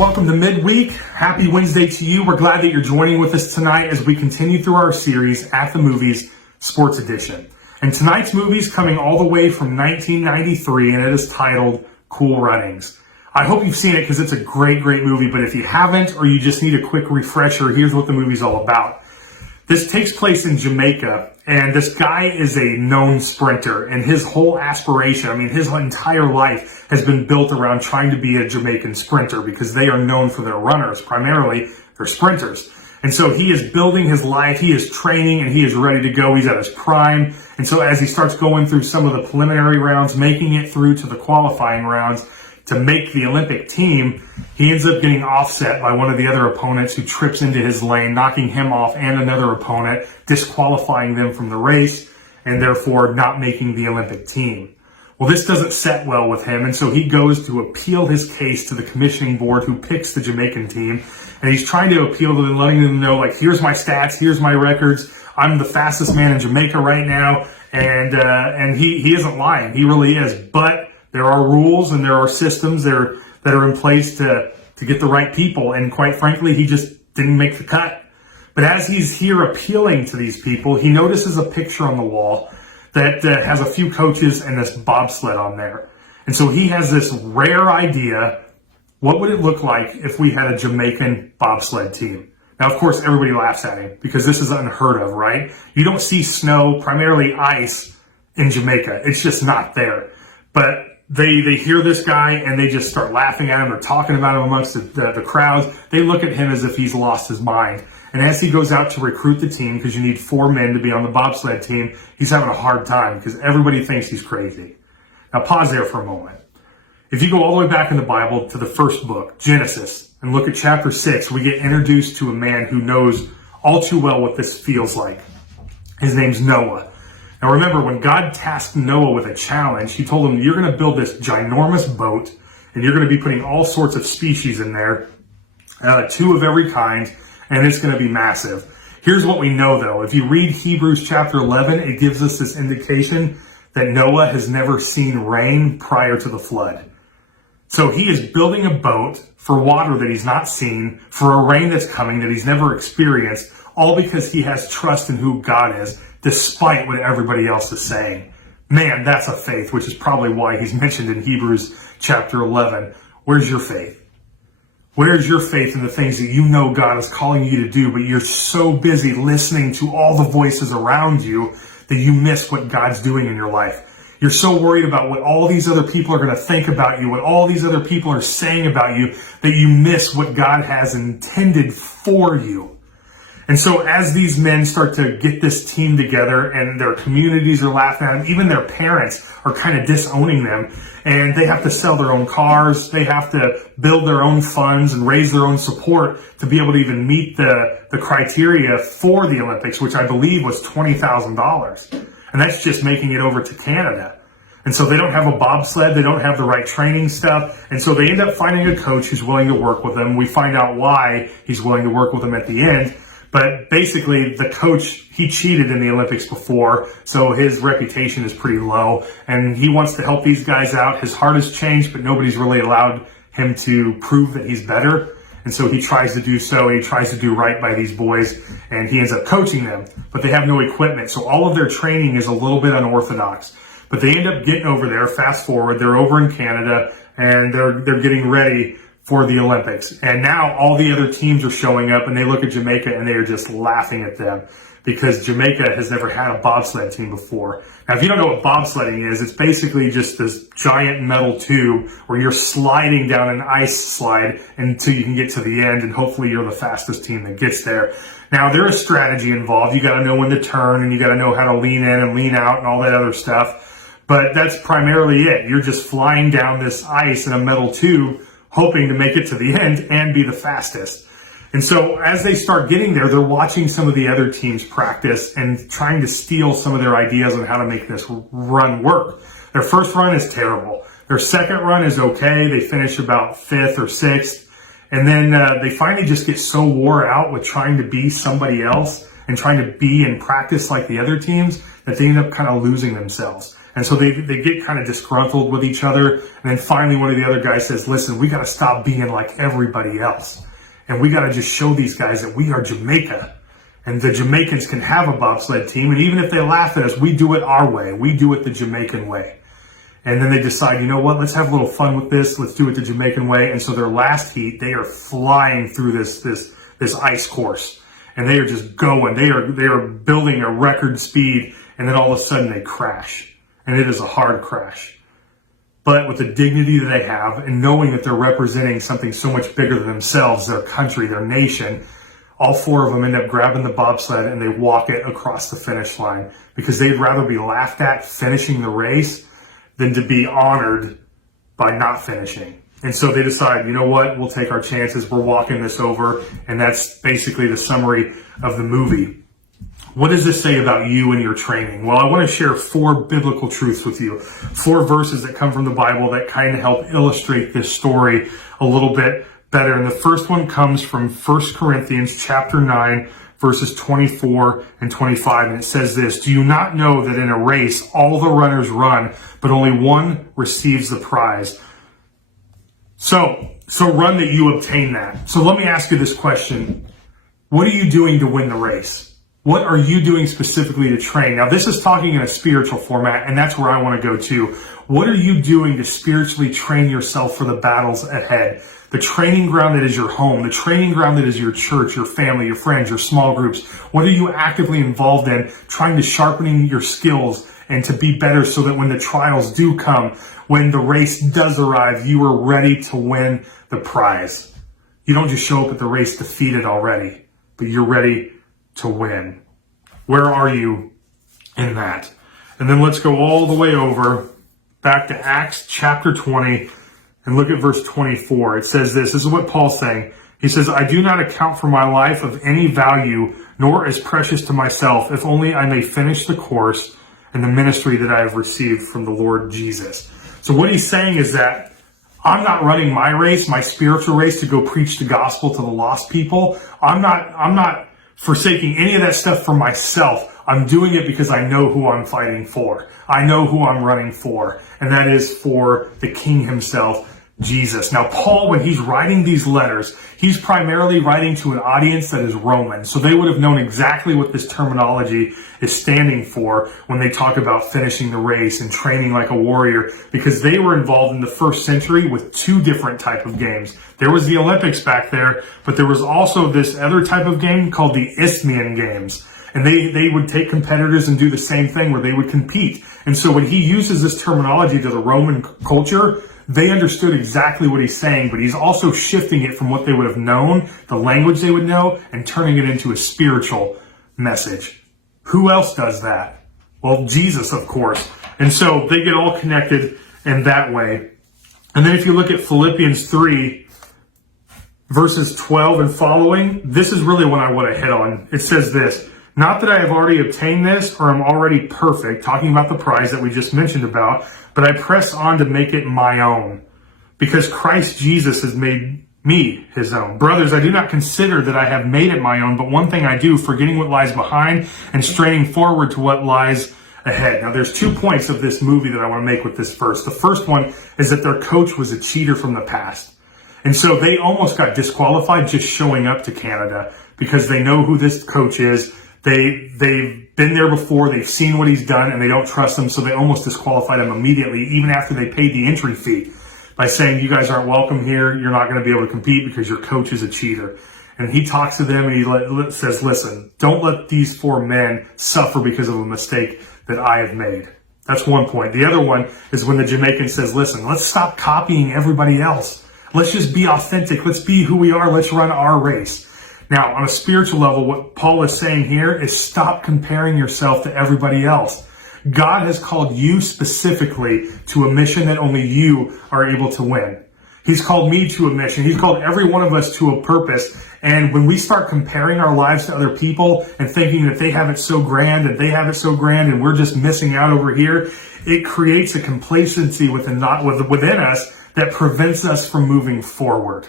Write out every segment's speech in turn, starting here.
welcome to Midweek. Happy Wednesday to you. We're glad that you're joining with us tonight as we continue through our series At the Movies Sports Edition. And tonight's movie is coming all the way from 1993, and it is titled Cool Runnings. I hope you've seen it because it's a great movie, but if you haven't or you just need a quick refresher, here's what the movie's all about. This takes place in Jamaica, and this guy is a known sprinter, and his whole aspiration, his entire life has been built around trying to be a Jamaican sprinter because they are known for their runners, primarily their sprinters. And so he is building his life, he is training, and he is ready to go. He's at his prime. And so as he starts going through some of the preliminary rounds, making it through to the qualifying rounds, to make the Olympic team, he ends up getting offset by one of the other opponents who trips into his lane, knocking him off and another opponent, disqualifying them from the race, and therefore not making the Olympic team. Well, this doesn't set well with him, and so he goes to appeal his case to the commissioning board who picks the Jamaican team, and he's trying to appeal to them, letting them know, here's my stats, here's my records, I'm the fastest man in Jamaica right now, and he isn't lying, he really is, but there are rules and there are systems that are in place to get the right people. And quite frankly, he just didn't make the cut. But as he's here appealing to these people, he notices a picture on the wall that has a few coaches and this bobsled on there. And so he has this rare idea. What would it look like if we had a Jamaican bobsled team? Now, of course, everybody laughs at him because this is unheard of, right? You don't see snow, primarily ice, in Jamaica. It's just not there. But they hear this guy and they just start laughing at him or talking about him amongst the crowds. They look at him as if he's lost his mind. And as he goes out to recruit the team, because you need 4 men to be on the bobsled team, he's having a hard time because everybody thinks he's crazy. Now pause there for a moment. If you go all the way back in the Bible to the first book, Genesis, and look at chapter 6, we get introduced to a man who knows all too well what this feels like. His name's Noah. Now remember, when God tasked Noah with a challenge, he told him, you're going to build this ginormous boat, and you're going to be putting all sorts of species in there, 2 of every kind, and it's going to be massive. Here's what we know, though. If you read Hebrews chapter 11, it gives us this indication that Noah has never seen rain prior to the flood. So he is building a boat for water that he's not seen, for a rain that's coming that he's never experienced, all because he has trust in who God is, despite what everybody else is saying. Man, that's a faith, which is probably why he's mentioned in Hebrews chapter 11. Where's your faith? Where's your faith in the things that you know God is calling you to do, but you're so busy listening to all the voices around you that you miss what God's doing in your life? You're so worried about what all these other people are going to think about you, what all these other people are saying about you, that you miss what God has intended for you. And so as these men start to get this team together and their communities are laughing at them, even their parents are kind of disowning them, and they have to sell their own cars, they have to build their own funds and raise their own support to be able to even meet the criteria for the Olympics, which I believe was $20,000. And that's just making it over to Canada. And so they don't have a bobsled, they don't have the right training stuff, and so they end up finding a coach who's willing to work with them. We find out why he's willing to work with them at the end. But basically, the coach, he cheated in the Olympics before, so his reputation is pretty low. And he wants to help these guys out. His heart has changed, but nobody's really allowed him to prove that he's better. And so he tries to do so. He tries to do right by these boys, and he ends up coaching them. But they have no equipment, so all of their training is a little bit unorthodox. But they end up getting over there. Fast forward, they're over in Canada, and they're getting ready for the Olympics. And now all the other teams are showing up, and they look at Jamaica and they are just laughing at them because Jamaica has never had a bobsled team before. Now, if you don't know what bobsledding is, it's basically just this giant metal tube where you're sliding down an ice slide until you can get to the end, and hopefully you're the fastest team that gets there. Now, there is strategy involved. You got to know when to turn, and you got to know how to lean in and lean out and all that other stuff. But that's primarily it. You're just flying down this ice in a metal tube, hoping to make it to the end and be the fastest. And so as they start getting there, they're watching some of the other teams practice and trying to steal some of their ideas on how to make this run work. Their first run is terrible. Their second run is okay. They finish about 5th or 6th. And then they finally just get so wore out with trying to be somebody else and trying to be in practice like the other teams that they end up kind of losing themselves. And so they get kind of disgruntled with each other. And then finally one of the other guys says, listen, we got to stop being like everybody else. And we got to just show these guys that we are Jamaica. And the Jamaicans can have a bobsled team. And even if they laugh at us, we do it our way. We do it the Jamaican way. And then they decide, you know what, let's have a little fun with this. Let's do it the Jamaican way. And so their last heat, they are flying through this ice course. And they are just going. They are building a record speed. And then all of a sudden they crash. And it is a hard crash. But with the dignity that they have and knowing that they're representing something so much bigger than themselves, their country, their nation, all four of them end up grabbing the bobsled and they walk it across the finish line because they'd rather be laughed at finishing the race than to be honored by not finishing. And so they decide, you know what, we'll take our chances. We're walking this over. And that's basically the summary of the movie. What does this say about you and your training? Well, I want to share 4 biblical truths with you, 4 verses that come from the Bible that kind of help illustrate this story a little bit better. And the first one comes from 1 Corinthians chapter 9, verses 24 and 25. And it says this, do you not know that in a race all the runners run, but only one receives the prize? So run that you obtain that. So let me ask you this question. What are you doing to win the race? What are you doing specifically to train? Now, this is talking in a spiritual format, and that's where I want to go to. What are you doing to spiritually train yourself for the battles ahead? The training ground that is your home, the training ground that is your church, your family, your friends, your small groups. What are you actively involved in trying to sharpen your skills and to be better so that when the trials do come, when the race does arrive, you are ready to win the prize? You don't just show up at the race defeated already, but you're ready to win. Where are you in that? And then let's go all the way over back to Acts chapter 20 and look at verse 24. It says this is what Paul's saying. He says, I do not account for my life of any value, nor as precious to myself, if only I may finish the course and the ministry that I have received from the Lord Jesus. So what he's saying is that I'm not running my race, my spiritual race, to go preach the gospel to the lost people. I'm not forsaking any of that stuff for myself. I'm doing it because I know who I'm fighting for. I know who I'm running for, and that is for the King himself, Jesus. Now, Paul, when he's writing these letters, he's primarily writing to an audience that is Roman. So they would have known exactly what this terminology is standing for when they talk about finishing the race and training like a warrior, because they were involved in the first century with 2 different type of games. There was the Olympics back there, but there was also this other type of game called the Isthmian Games. And they would take competitors and do the same thing where they would compete. And so when he uses this terminology to the Roman culture, they understood exactly what he's saying, but he's also shifting it from what they would have known, the language they would know, and turning it into a spiritual message. Who else does that? Well, Jesus, of course. And so they get all connected in that way. And then if you look at Philippians 3, verses 12 and following, this is really what I want to hit on. It says this, not that I have already obtained this or am already perfect, talking about the prize that we just mentioned about, but I press on to make it my own, because Christ Jesus has made me his own. Brothers, I do not consider that I have made it my own, but one thing I do, forgetting what lies behind and straining forward to what lies ahead. Now, there's 2 points of this movie that I want to make with this verse. The first one is that their coach was a cheater from the past. And so they almost got disqualified just showing up to Canada because they know who this coach is. They've been there before, they've seen what he's done, and they don't trust him, so they almost disqualified him immediately, even after they paid the entry fee, by saying, you guys aren't welcome here, you're not going to be able to compete because your coach is a cheater. And he talks to them and he says, listen, don't let these 4 men suffer because of a mistake that I have made. That's one point. The other one is when the Jamaican says, listen, let's stop copying everybody else. Let's just be authentic. Let's be who we are. Let's run our race. Now, on a spiritual level, what Paul is saying here is stop comparing yourself to everybody else. God has called you specifically to a mission that only you are able to win. He's called me to a mission. He's called every one of us to a purpose. And when we start comparing our lives to other people and thinking that they have it so grand and they have it so grand and we're just missing out over here, it creates a complacency within us that prevents us from moving forward.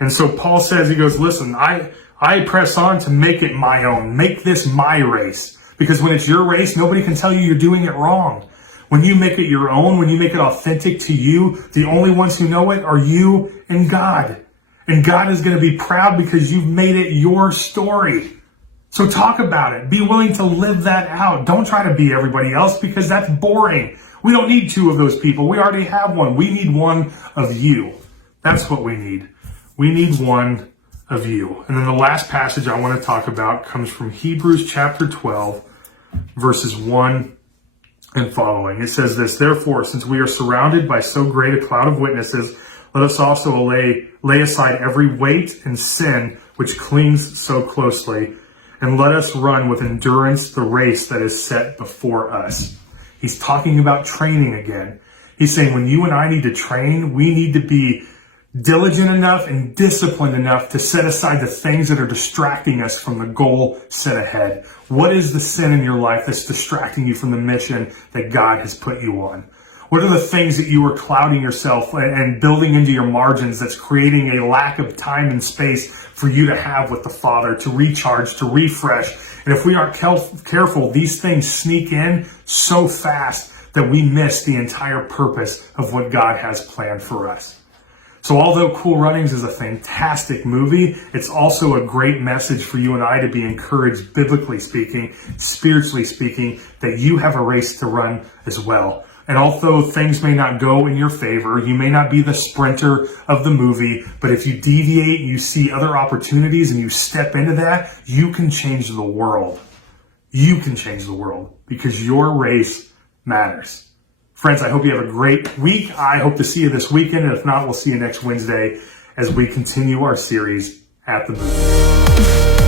And so Paul says, he goes, listen, I press on to make it my own. Make this my race. Because when it's your race, nobody can tell you you're doing it wrong. When you make it your own, when you make it authentic to you, the only ones who know it are you and God. And God is going to be proud because you've made it your story. So talk about it. Be willing to live that out. Don't try to be everybody else because that's boring. We don't need two of those people. We already have one. We need one of you. That's what we need. We need one of you. And then the last passage I want to talk about comes from Hebrews chapter 12, verses 1 and following. It says this, "Therefore, since we are surrounded by so great a cloud of witnesses, let us also lay aside every weight and sin which clings so closely, and let us run with endurance the race that is set before us." He's talking about training again. He's saying when you and I need to train, we need to be diligent enough and disciplined enough to set aside the things that are distracting us from the goal set ahead. What is the sin in your life that's distracting you from the mission that God has put you on? What are the things that you are clouding yourself and building into your margins that's creating a lack of time and space for you to have with the Father, to recharge, to refresh? And if we aren't careful, these things sneak in so fast that we miss the entire purpose of what God has planned for us. So although Cool Runnings is a fantastic movie, it's also a great message for you and I to be encouraged, biblically speaking, spiritually speaking, that you have a race to run as well. And although things may not go in your favor, you may not be the sprinter of the movie, but if you deviate, you see other opportunities and you step into that, you can change the world. You can change the world because your race matters. Friends, I hope you have a great week. I hope to see you this weekend. And if not, we'll see you next Wednesday as we continue our series at the movies.